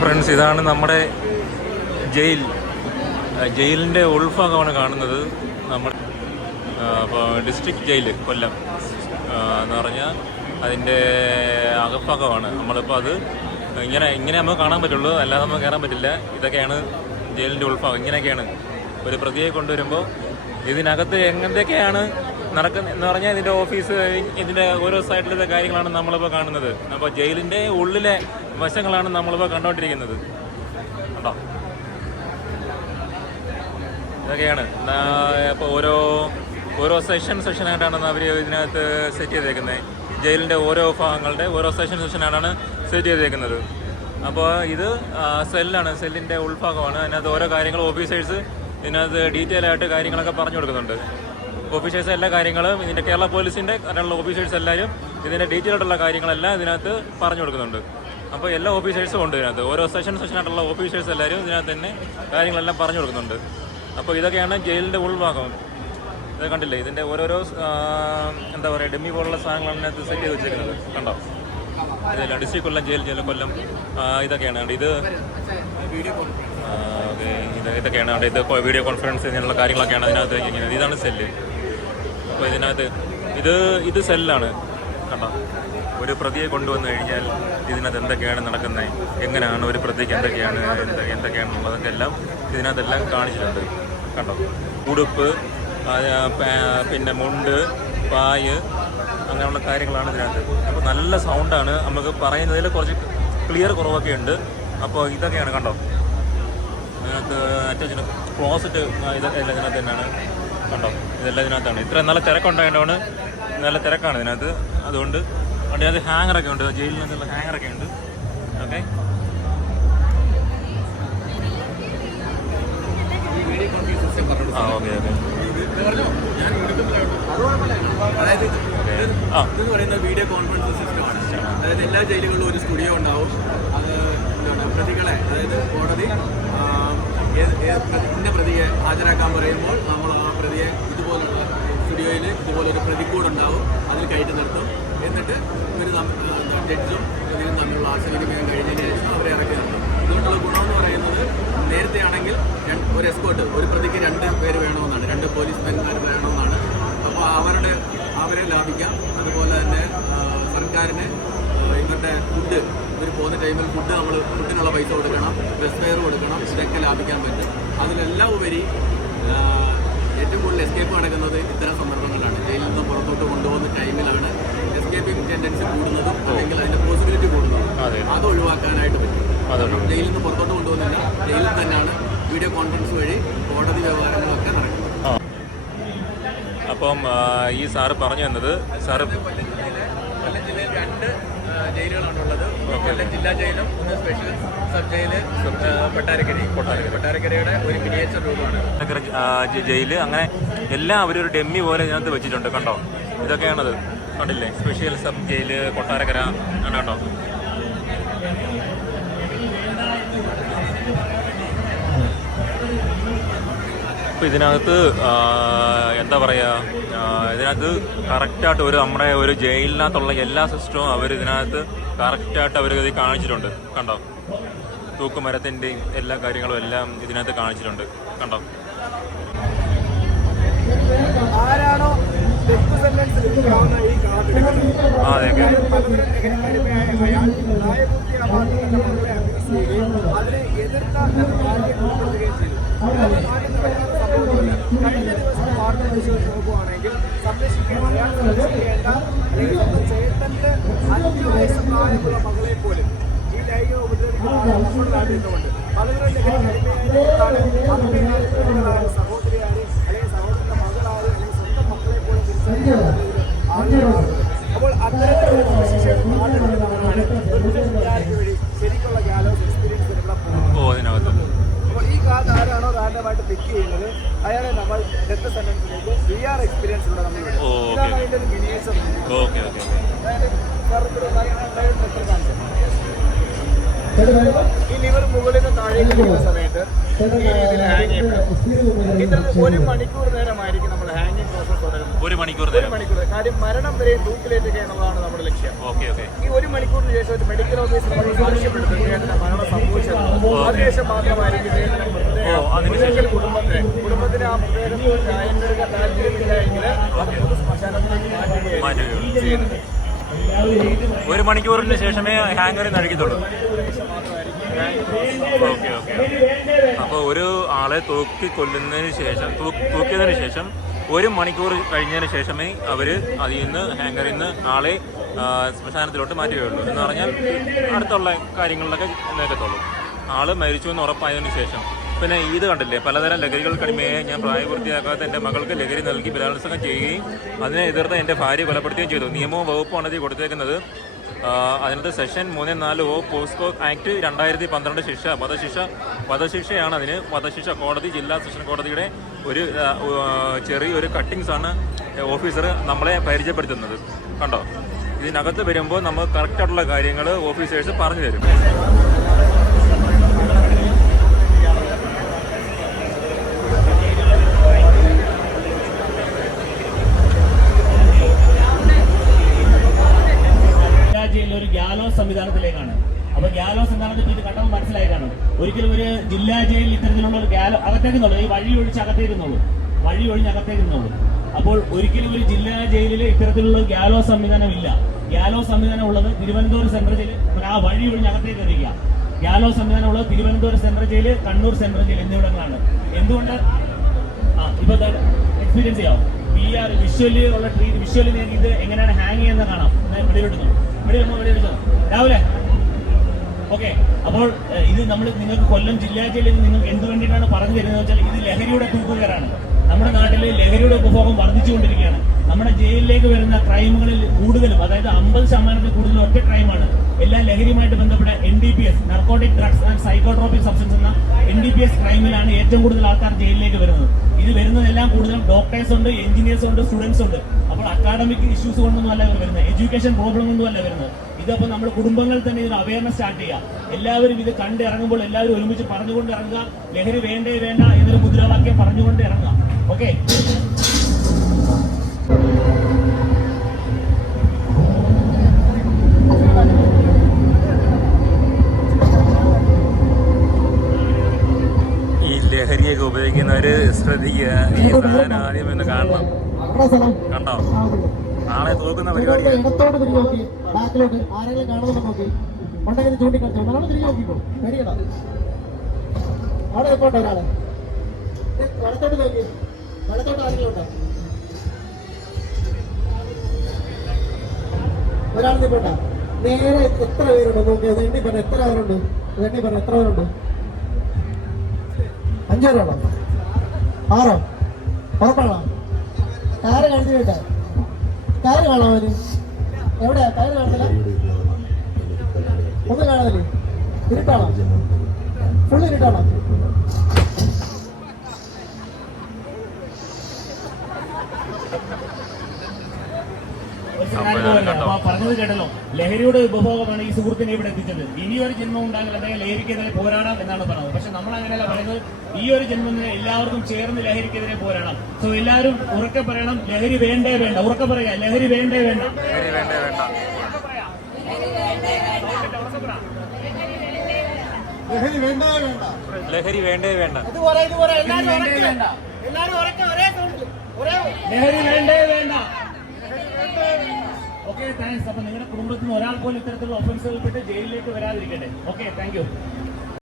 Friends, ഇതാണ് നമ്മുടെ ജയിലിൻ്റെ ഉൾഭാഗമാണ് കാണുന്നത്. നമ്മൾ അപ്പോൾ ഡിസ്ട്രിക്ട് ജയിൽ കൊല്ലം എന്ന് പറഞ്ഞാൽ അതിൻ്റെ അകഭാഗമാണ്. നമ്മളിപ്പോൾ അത് ഇങ്ങനെ നമുക്ക് കാണാൻ പറ്റുള്ളൂ, അല്ലാതെ നമുക്ക് കയറാൻ പറ്റില്ല. ഇതൊക്കെയാണ് ജയിലിൻ്റെ ഉൾഭാഗം. ഇങ്ങനെയൊക്കെയാണ് ഒരു പ്രതിയെ കൊണ്ടുവരുമ്പോൾ ഇതിനകത്ത് എന്തൊക്കെയാണ് നടക്കുന്നത് എന്ന് പറഞ്ഞാൽ ഇതിൻ്റെ ഓഫീസ്, ഇതിൻ്റെ ഓരോ സൈഡിലത്തെ കാര്യങ്ങളാണ് നമ്മളിപ്പോൾ കാണുന്നത്. അപ്പോൾ ജയിലിൻ്റെ ഉള്ളിലെ വശങ്ങളാണ് നമ്മളിപ്പോൾ കണ്ടുകൊണ്ടിരിക്കുന്നത്. കണ്ടോ, ഇതൊക്കെയാണ്. അപ്പോൾ ഓരോ സെഷനായിട്ടാണ് അവർ ഇതിനകത്ത് സെറ്റ് ചെയ്തേക്കുന്നത്. ജയിലിൻ്റെ ഓരോ ഭാഗങ്ങളുടെ ഓരോ സെഷനായിട്ടാണ് സെറ്റ് ചെയ്തേക്കുന്നത്. അപ്പോൾ ഇത് സെല്ലാണ്, സെല്ലിൻ്റെ ഉൾഭാഗമാണ്. അതിനകത്ത് ഓരോ കാര്യങ്ങൾ ഓഫീസേഴ്സ് ഇതിനകത്ത് ഡീറ്റെയിൽ ആയിട്ട് കാര്യങ്ങളൊക്കെ പറഞ്ഞു കൊടുക്കുന്നുണ്ട്. ഓഫീസേഴ്സ് എല്ലാ കാര്യങ്ങളും, ഇതിൻ്റെ കേരള പോലീസിൻ്റെ അതിനുള്ള ഓഫീസേഴ്സ് എല്ലാവരും ഇതിൻ്റെ ഡീറ്റെയിൽ ആയിട്ടുള്ള കാര്യങ്ങളെല്ലാം ഇതിനകത്ത് പറഞ്ഞു കൊടുക്കുന്നുണ്ട്. അപ്പോൾ എല്ലാ ഓഫീസേഴ്സും ഉണ്ട് ഇതിനകത്ത്. ഓരോ സെഷനായിട്ടുള്ള ഓഫീസേഴ്സ് എല്ലാവരും ഇതിനകത്ത് തന്നെ കാര്യങ്ങളെല്ലാം പറഞ്ഞു കൊടുക്കുന്നുണ്ട്. അപ്പോൾ ഇതൊക്കെയാണ് ജയിലിൻ്റെ ഉൾഭാഗം. ഇത് കണ്ടില്ലേ, ഇതിൻ്റെ ഓരോരോ എന്താ പറയുക, ഡെമ്മി പോലുള്ള സാധനങ്ങളാണ് ഇതിനകത്ത് സെറ്റ് ചെയ്ത് വെച്ചിരിക്കുന്നത്. കണ്ടോ, ഇതല്ല ഡിസ്ട്രിക്ട് കൊല്ലം ജയിൽ കൊല്ലം. ഇതൊക്കെയാണ് ഇത്. ഓക്കെ, ഇതൊക്കെയാണ് അവിടെ. ഇത് വീഡിയോ കോൺഫറൻസ് ഇങ്ങനെയുള്ള കാര്യങ്ങളൊക്കെയാണ് അതിനകത്ത് വെച്ചിരിക്കുന്നത്. ഇതാണ് സെല്ല്. അപ്പോൾ ഇത് സെല്ലാണ്. കണ്ടോ, ഒരു പ്രതിയെ കൊണ്ടുവന്നു കഴിഞ്ഞാൽ ഇതിനകത്ത് എന്തൊക്കെയാണ് നടക്കുന്നത്, എങ്ങനെയാണ് ഒരു പ്രതിക്ക് എന്തൊക്കെയാണുള്ളതൊക്കെ എല്ലാം ഇതിനകത്തെല്ലാം കാണിച്ചിട്ടുണ്ട്. കണ്ടോ, ഉടുപ്പ്, പിന്നെ മുണ്ട്, പായ്, അങ്ങനെയുള്ള കാര്യങ്ങളാണ് ഇതിനകത്ത്. അപ്പോൾ നല്ല സൗണ്ടാണ്, നമുക്ക് പറയുന്നതിൽ കുറച്ച് ക്ലിയർ കുറവൊക്കെ ഉണ്ട്. അപ്പോൾ ഇതൊക്കെയാണ്. കണ്ടോ, ഇതിനകത്ത് അറ്റാച്ച്ഡ് ക്ലോസറ്റ് ഇതെല്ലാം ഇതിനകത്ത് തന്നെയാണ്. കണ്ടോ, ഇതെല്ലാം ഇതിനകത്താണ്. ഇത്ര നല്ല തിരക്കുണ്ടായതുകൊണ്ടാണ്, നല്ല തിരക്കാണ് ഇതിനകത്ത്. അതുകൊണ്ട് അതിനകത്ത് ഹാങ്ങറൊക്കെ ഉണ്ട്, ജയിലിനകത്തുള്ള ഹാങ്ങറൊക്കെ ഉണ്ട്. Okay, okay. അതായത് ഇതെന്ന് പറയുന്ന വീഡിയോ കോൺഫറൻസ് സിസ്റ്റമാണ്. അതായത് എല്ലാ ജയിലുകളിലും ഒരു സ്റ്റുഡിയോ ഉണ്ടാവും. അത് പ്രതികളെ, അതായത് കോടതി ഇന്ന പ്രതിയെ ഹാജരാക്കാൻ പറയുമ്പോൾ നമ്മൾ ആ പ്രതിയെ ഇതുപോലുള്ള സ്റ്റുഡിയോയിൽ ഇതുപോലൊരു പ്രതിക്കൂടുണ്ടാവും, അതിൽ കയറ്റി നിർത്തും. എന്നിട്ട് ഇവർ ജഡ്ജും ഇതിനും തമ്മിലുള്ള ആശയവിനിമയം കഴിഞ്ഞതിന് ശേഷം അവരെ ഇറക്കി നിർത്തും. ഇതുകൊണ്ടുള്ള ഗുണമെന്ന് പറയുന്നത്, നേരത്തെ ആണെങ്കിൽ ഒരു എസ്കോർട്ട്, ഒരു പ്രതിക്ക് 2 പേര് വേണമെന്നാണ്, 2 പോലീസ്മാൻമാർ വേണമെന്നാണ്. അപ്പോൾ അവരെ ലാഭിക്കാം. അതുപോലെ തന്നെ സർക്കാരിന് ഇവരുടെ ഫുഡ്, ഇവർ പോകുന്ന ടൈമിൽ ഫുഡിനുള്ള പൈസ കൊടുക്കണം, ബസ് ഫെയർ കൊടുക്കണം, ഇതൊക്കെ ലാഭിക്കാൻ പറ്റും. അതിലെല്ലാം ഉപരി ഏറ്റവും കൂടുതൽ എസ്കേപ്പ് നടക്കുന്നത് ഇത്തരം സന്ദർഭങ്ങളിലാണ്. ജയിലിൽ നിന്ന് പുറത്തോട്ട് കൊണ്ടുപോകുന്ന ടൈമിലാണ് എസ്കേപ്പിംഗ് ടെൻഡൻസി കൂടുന്നതും അല്ലെങ്കിൽ അതിൻ്റെ പോസിബിലിറ്റി കൂടുന്നതും. അത് ഒഴിവാക്കാനായിട്ട് പറ്റും. ജയിലിൽ നിന്ന് പുറത്തോട്ട് കൊണ്ടുപോകുന്നില്ല, ജയിലിൽ തന്നെയാണ് വീഡിയോ കോൺഫറൻസ് വഴി കോടതി വ്യവഹാരങ്ങളൊക്കെ നടക്കുന്നത്. അപ്പം ഈ സാറ് പറഞ്ഞു തന്നത്, സാറ് കൊല്ലം ജില്ലയിൽ 2 ജയിലുകളാണുള്ളത്. കൊല്ലം ജില്ലാ ജയിലും ഒന്ന് സ്പെഷ്യൽ സബ് ജയില് കൊട്ടാരക്കരയുടെ ഒരു മിനിയേച്ചർ രൂപമാണ് ജയില്. അങ്ങനെ എല്ലാം അവരൊരു ഡെമ്മി പോലെ ഇതിനകത്ത് വെച്ചിട്ടുണ്ട്. കണ്ടോ, ഇതൊക്കെയാണത്. കണ്ടില്ലേ, സ്പെഷ്യൽ സബ് ജയില് കൊട്ടാരക്കര ആണ്. കേട്ടോ, അപ്പോൾ ഇതിനകത്ത് എന്താ പറയുക, ഇതിനകത്ത് കറക്റ്റായിട്ട് നമ്മുടെ ഒരു ജയിലിനകത്തുള്ള എല്ലാ സിസ്റ്റവും അവർ ഇതിനകത്ത് കറക്റ്റായിട്ട് അവർ ഇത് കാണിച്ചിട്ടുണ്ട്. കണ്ടോ, തൂക്കുമരത്തിൻ്റെയും എല്ലാ കാര്യങ്ങളും എല്ലാം ഇതിനകത്ത് കാണിച്ചിട്ടുണ്ട്. കണ്ടോ, ആരാണോ അതെയൊക്കെ അതിനെ എതിർത്ത കഴിഞ്ഞ ദിവസം വാർത്ത പരിശോധിച്ച് നോക്കുകയാണെങ്കിൽ സംരക്ഷിക്കേണ്ട അല്ലെങ്കിൽ സ്വന്തം ചേട്ടന്റെ 5 വയസ്സ് പ്രായമുള്ള മകളെ പോലും ഈ ലൈംഗിക ഉപദ്രവിക്കുന്നുണ്ട്. പലതരം ലഹരി അടിമയായ സഹോദരിയാര് അല്ലെങ്കിൽ സഹോദരന്റെ മകളാര് അല്ലെങ്കിൽ സ്വന്തം മക്കളെ പോലും തിരിച്ചറിയാൻ ആളുകളാണ്. അപ്പോൾ അത്തരത്തിലുള്ള ശിക്ഷയുടെ നാടുകളിലാണ് വഴി ശരിക്കുള്ള ഗാലോസ് എക്സ്പീരിയൻസ് ഇവിടെ പോകുന്നത്. അപ്പോൾ ഈ കാർഡ് ആരാണോ റാൻഡമായിട്ട് പിക്ക് ചെയ്യുന്നത് അയാളെ നമ്മൾ ഡെത്ത് സെന്റൻസിലേക്ക് VR എക്സ്പീരിയൻസിലൂടെ നമ്മൾ ഇതാണ് അതിൻ്റെ ഒരു മിനിയേച്ചർ. ഈ ലിവർ മുകളിൽ നിന്ന് താഴേക്ക് പോകുന്ന സമയത്ത് ഈ രീതിയിൽ ഹാങ് ചെയ്യപ്പെടും. ഇത്തരത്തിൽ 1 മണിക്കൂർ നേരമായിരിക്കും നമ്മൾ ഹാങ്ങിങ് പ്രോസസ് തുടരുന്നത്. 1 മണിക്കൂർ 1 മണിക്കൂർ. കാര്യം മരണം വരെ തൂക്കിലേറ്റുക എന്നുള്ളതാണ് നമ്മുടെ ലക്ഷ്യം. Okay okay. ഈ 1 മണിക്കൂറിന് ശേഷം ഒരു മെഡിക്കൽ ഓഫീസർ നമ്മൾ ആവശ്യപ്പെടുന്നത് ഇദ്ദേഹത്തിന്റെ മരണം സംഭവിച്ചത്. അതിനുശേഷം മാത്രമായിരിക്കും ഇദ്ദേഹത്തിന്റെ കുടുംബത്തിന് ആ മൃതദേഹം ഏറ്റെടുക്കാൻ താല്പര്യമില്ല എങ്കിൽ അത് പൊതു ശ്മശാനത്തിലേക്ക് മാറ്റുകയാണ് ചെയ്യുന്നത്. 1 മണിക്കൂറിന് ശേഷമേ ഹാങ്ങറിൽ നഴിക്കത്തുള്ളൂ. Okay okay. അപ്പോൾ ഒരു ആളെ തൂക്കിക്കൊല്ലുന്നതിന് ശേഷം തൂക്കിയതിന് ശേഷം 1 മണിക്കൂർ കഴിഞ്ഞതിന് ശേഷമേ അവർ അതിൽ നിന്ന് ഹാങ്ങറിൽ നിന്ന് ആളെ ശ്മശാനത്തിലോട്ട് മാറ്റുകയുള്ളൂ. എന്ന് പറഞ്ഞാൽ അടുത്തുള്ള കാര്യങ്ങളിലൊക്കെ നിൽക്കത്തുള്ളൂ. ആള് മരിച്ചു എന്ന് ഉറപ്പായതിനു ശേഷം. പിന്നെ ഇത് കണ്ടില്ലേ, പലതരം ലഹരികൾ കടിമയെ ഞാൻ പ്രായപൂർത്തിയാക്കാത്ത എൻ്റെ മകൾക്ക് ലഹരി നൽകി ബലാത്സംഗം ചെയ്യുകയും അതിനെ എതിർത്ത് എൻ്റെ ഭാര്യ കൊലപ്പെടുത്തുകയും ചെയ്തു. നിയമവും വകുപ്പുമാണ് ഇത് കൊടുത്തേക്കുന്നത്. അതിനകത്ത് സെക്ഷൻ 3-4 പോസ്കോ ആക്ട് 2012 ശിക്ഷ വധശിക്ഷയാണ് അതിന്. വധശിക്ഷ കോടതി, ജില്ലാ സെഷൻ കോടതിയുടെ ഒരു ചെറിയൊരു കട്ടിങ്സാണ് ഓഫീസർ നമ്മളെ പരിചയപ്പെടുത്തുന്നത്. കണ്ടോ, ഇതിനകത്ത് വരുമ്പോൾ നമ്മൾ കറക്റ്റായിട്ടുള്ള കാര്യങ്ങൾ ഓഫീസേഴ്സ് പറഞ്ഞു തരും. ഒരു ഗ്യാലോസ് സംവിധാനത്തിലേക്കാണ്. അപ്പൊ ഗ്യാലോസ് എന്താണെന്ന് ഇത് കണ്ടപ്പോൾ മനസ്സിലായി കാണും. ഒരിക്കലും ഒരു ജില്ലാ ജയിലിൽ ഇത്തരത്തിലുള്ള ഒരു അകത്തേക്കുന്നുള്ളൂ, ഈ വഴി ഒഴിച്ച് അകത്തേക്കുന്നുള്ളൂ. അപ്പോൾ ഒരിക്കലും ഒരു ജില്ലാ ജയിലിൽ ഇത്തരത്തിലുള്ള ഒരു ഗ്യാലോസ് സംവിധാനം ഇല്ല. ഗ്യാലോസ് സംവിധാനം ഉള്ളത് തിരുവനന്തപുരം സെൻട്രൽ ജയിൽ, ആ വഴി ഒഴിഞ്ഞ് അകത്തേക്ക് എറിയുക. ഗ്യാലോസ് സംവിധാനം ഉള്ളത് Thiruvananthapuram central jail, Kannur central jail എന്നിവിടങ്ങളാണ്. എന്തുകൊണ്ട് ഇപ്പൊ എക്സ്പീരിയൻസ് ചെയ്യാം. വിഷ്വലി ഉള്ള വിഷ്വലി ഇത് എങ്ങനെയാണ് ഹാങ് ചെയ്യുന്നത് കാണാം. രാവിലെ ഓക്കെ. അപ്പോൾ ഇത് നിങ്ങൾക്ക് കൊല്ലം ജില്ലാ ജയിലിൽ നിങ്ങൾക്ക് എന്ത് വേണ്ടിയിട്ടാണ് പറഞ്ഞു തരുന്നത് വെച്ചാൽ ഇത് ലഹരിയുടെ തൂക്കുകയറാണ്. നമ്മുടെ നാട്ടിൽ ലഹരിയുടെ ഉപഭോഗം വർദ്ധിച്ചുകൊണ്ടിരിക്കുകയാണ്. നമ്മുടെ ജയിലിലേക്ക് വരുന്ന ക്രൈമുകളിൽ കൂടുതലും, അതായത് 50% കൂടുതൽ ഒറ്റ ക്രൈമാണ് എല്ലാം ലഹരിയുമായിട്ട് ബന്ധപ്പെട്ട NDPS, narcotic drugs and psychotropic substance എന്ന NDPS ക്രൈമിലാണ് ഏറ്റവും കൂടുതൽ ആൾക്കാർ ജയിലിലേക്ക് വരുന്നത്. ഇത് വരുന്നതെല്ലാം കൂടുതലും ഡോക്ടേഴ്സ് ഉണ്ട്, എഞ്ചിനീയേഴ്സ് ഉണ്ട്, സ്റ്റുഡൻസ് ഉണ്ട്. അപ്പോൾ അക്കാഡമിക് ഇഷ്യൂസ് കൊണ്ടൊന്നും അല്ല വരുന്നത്, എഡ്യൂക്കേഷൻ പ്രോബ്ലം കൊണ്ടും അല്ല വരുന്നത്. ഇതപ്പോൾ നമ്മുടെ കുടുംബങ്ങളിൽ തന്നെ ഇതിന് അവയർനെസ് സ്റ്റാർട്ട് ചെയ്യുക. എല്ലാവരും ഇത് കണ്ടിറങ്ങുമ്പോൾ എല്ലാവരും ഒരുമിച്ച് പറഞ്ഞുകൊണ്ട് ഇറങ്ങുക. ലഹരി വേണ്ടേ വേണ്ട എന്നൊരു മുദ്രാവാക്യം പറഞ്ഞുകൊണ്ട് ഇറങ്ങുക. ഓക്കെ. ലഹരിയൊക്കെ ഉപയോഗിക്കുന്നവര് ശ്രദ്ധിക്കുക. ഈ സാധനം ആദ്യം ഒന്ന് കാണണം. കണ്ടോ, ആളെ തൂക്കുന്ന പരിപാടി. ഇടത്തോട്ട് തിരിഞ്ഞു നോക്കി, ബാക്കിലോട്ട് ആരെങ്കിലും കാണുമെന്ന് നോക്കി ഉണ്ടെങ്കിൽ ചൂണ്ടിക്കാണിച്ചു. ഒരാളെ തിരിഞ്ഞു നോക്കിക്കോ, പേടിക്കണ്ട. അവിടെ നിൽക്കോട്ടെ ഒരാളെ. വലത്തോട്ട് നോക്കി, വലത്തോട്ട് ആരെങ്കിലും ഉണ്ടോ? ഒരാൾ നിൽക്കോട്ടെ. നേരെ എത്ര പേരുണ്ടോ നോക്കിയത് എണ്ണി പറഞ്ഞ എത്ര പേരുണ്ട്? എണ്ണി പറഞ്ഞ എത്ര പേരുണ്ട്? 5 പേരുണ്ടോ? 6? ഉറപ്പാണോ? കാര് കാണിച്ചു കേട്ടാ, കാര് കാണാമോ? എവിടെയാ കാര് കാണുന്നില്ല? ഒന്നും കാണുന്നില്ലേ? ഇരുട്ടാണോ? ഫുൾ ഇരുട്ടാണോ? പറഞ്ഞത് കേട്ടല്ലോ, ലഹരിയുടെ ഉപഭോഗമാണ് ഈ സുഹൃത്തിനെ ഇവിടെ എത്തിച്ചത്. ഇനിയൊരു ജന്മം ഉണ്ടാകില്ല, അല്ലെങ്കിൽ ലഹരിക്കെതിരെ പോരാടാം എന്നാണ് പറഞ്ഞത്. പക്ഷെ നമ്മൾ അങ്ങനെയല്ല പറയുന്നത്. ഈ ഒരു ജന്മത്തിന് എല്ലാവർക്കും ചേർന്ന് ലഹരിക്കെതിരെ പോരാടാം. സോ എല്ലാവരും ഉറക്കെ പറയണം, ലഹരി വേണ്ടേ വേണ്ട. ഉറക്കെ പറയുക, ലഹരി വേണ്ടേ വേണ്ട. ലഹരി വേണ്ടേ വേണ്ട. ലഹരി വേണ്ടേ വേണ്ട. ലഹരി വേണ്ടേ വേണ്ട. Okay, thanks. അപ്പൊ നിങ്ങളുടെ കുടുംബത്തിൽ നിന്ന് ഒരാൾ പോലും ഇത്തരത്തിലുള്ള ഒഫൻസുകൾപ്പെട്ട് ജയിലിലേക്ക് വരാതിരിക്കട്ടെ. Okay, thank you.